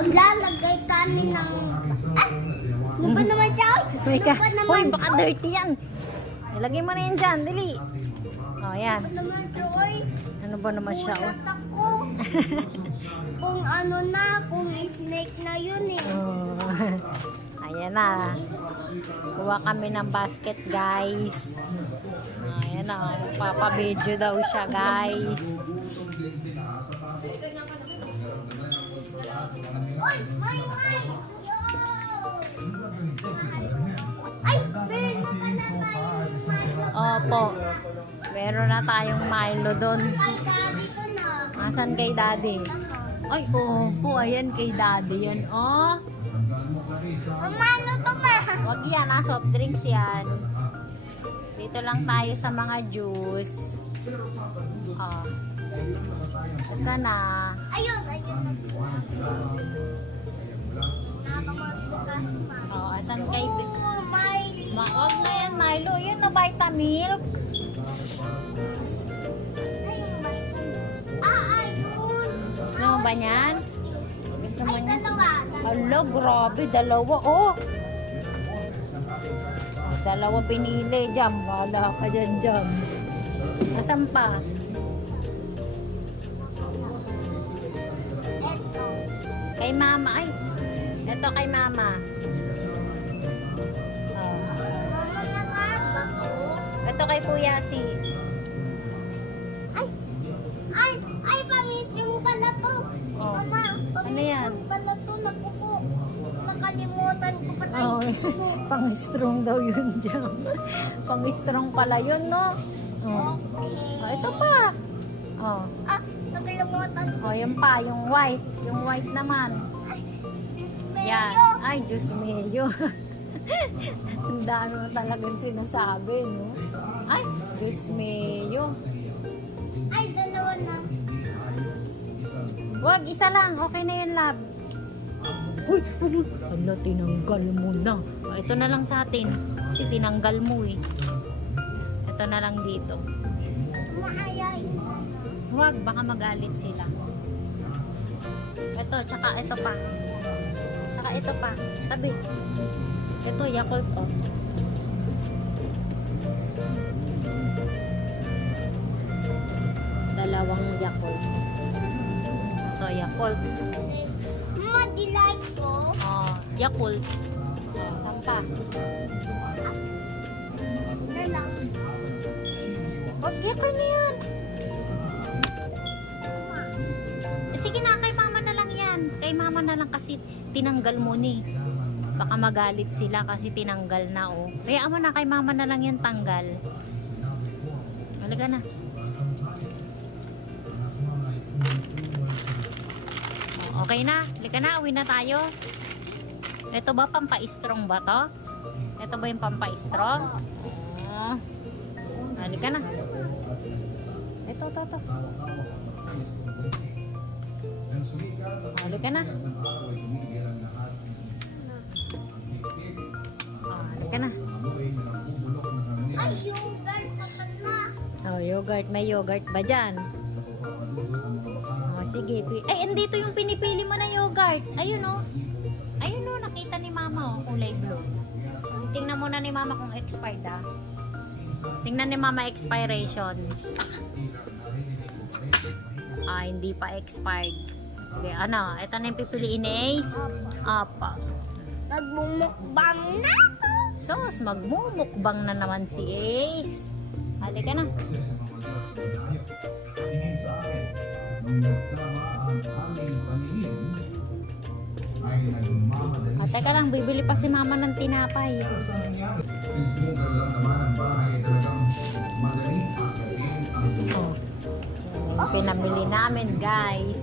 Maglalagay kami ng... Ano ba naman siya? Teka. Ano ba naman? Hoy, baka dirty yan. Ilagay mo na yan dyan, dali. Oh, yan. Ano naman siya, oy? Ano ba naman siya? Oh? Gulat ako. Kung ano na, kung snake na yun eh. Oh. Ayan na. Kuha kami ng basket, guys. Ayan na. Papabidyo daw siya, guys. Oy, may! Yo! Ay, meron na pala tayo. Opo. Meron na tayong Milo doon. Ay, dito na. Asan kay daddy? Ay, opo. Ayan kay daddy yan. Oh. Mama, ano to ma? Wag yan, soft drinks yan. Dito lang tayo sa mga juice. Oh. Asan na? Ayun, ayun. Nakakamagbukas ma. Oh, asan kay... Oh, may... Wag na yan, Milo. Yun na Vitamilk. Ayun, may... ayun. Gusto mo ba yan? Gusto mo Ay, yan? dalawa. Hala, grabe. Dalawa, oh. Dalawa pinili. Jam. Wala ka dyan, Jam. Asan pa? Eto. Kay mama. Ay, eto kay mama. Oh. Mama, nasaan ba to? Eto kay Kuya si. Ay, pamisyong pala to. Oh. Mama, Ano yan? pala to, napuko. Nakalimutan ko pa tayo. Oh, pang-strong daw yun, Jam. Pang-strong pala yun, no? Oh. Oh, ito pa. Oh. Nakalimutan ko. Oh, yun pa, yung white. Yung white naman. Yan. Mayo. Ay, Diyos mio. Ang dami mo talagang sinasabi, no? Ay, Diyos mio. Ay, dalawa na. Wag, isa lang. Okay na yun, love. Uy, ano, tinanggal mo na. Oh, ito na lang sa atin. Kasi tinanggal mo eh. Ito na lang dito. Maayain. Wag, baka magalit sila. Ito, tsaka ito pa. Tsaka ito pa. Tabi. Ito, Yakult oh. Dalawang Yakult. Ito, Yakult. Mama, dilike ko. Oh, Yakult. Oh, sampa. Na lang. Wag, Yakult na yan. Sige na, kay mama na lang yan. Kay mama na lang kasi tinanggal mo ni. Baka magalit sila kasi tinanggal na oh. Kaya mo na, kay mama na lang yan tanggal. Halika na. Oh, okay na. Halika na, uwi na tayo. Ito ba pampa-strong ba to? Ito ba yung pampa-strong? Oh. Halika na. Ito. Halika na. Halika na. Ay, yogurt na pala. Oh, yogurt. May yogurt ba dyan? Oh, sige. Ay, andito yung pinipili mo na yogurt. Ayun oh. Ayun oh, nakita ni mama oh, kulay blue. Tingnan muna ni mama kung expired ah. Tingnan ni mama expiration. Ah, hindi pa expired. Okay, ano? Ito na yung pipiliin ni Ace. Apa. Nagbumukbang na ako. Sos, magmumukbang na naman si Ace. Halika na. Teka lang, bibili pa si mama ng tinapay. Oh. Yung pinamili namin, guys.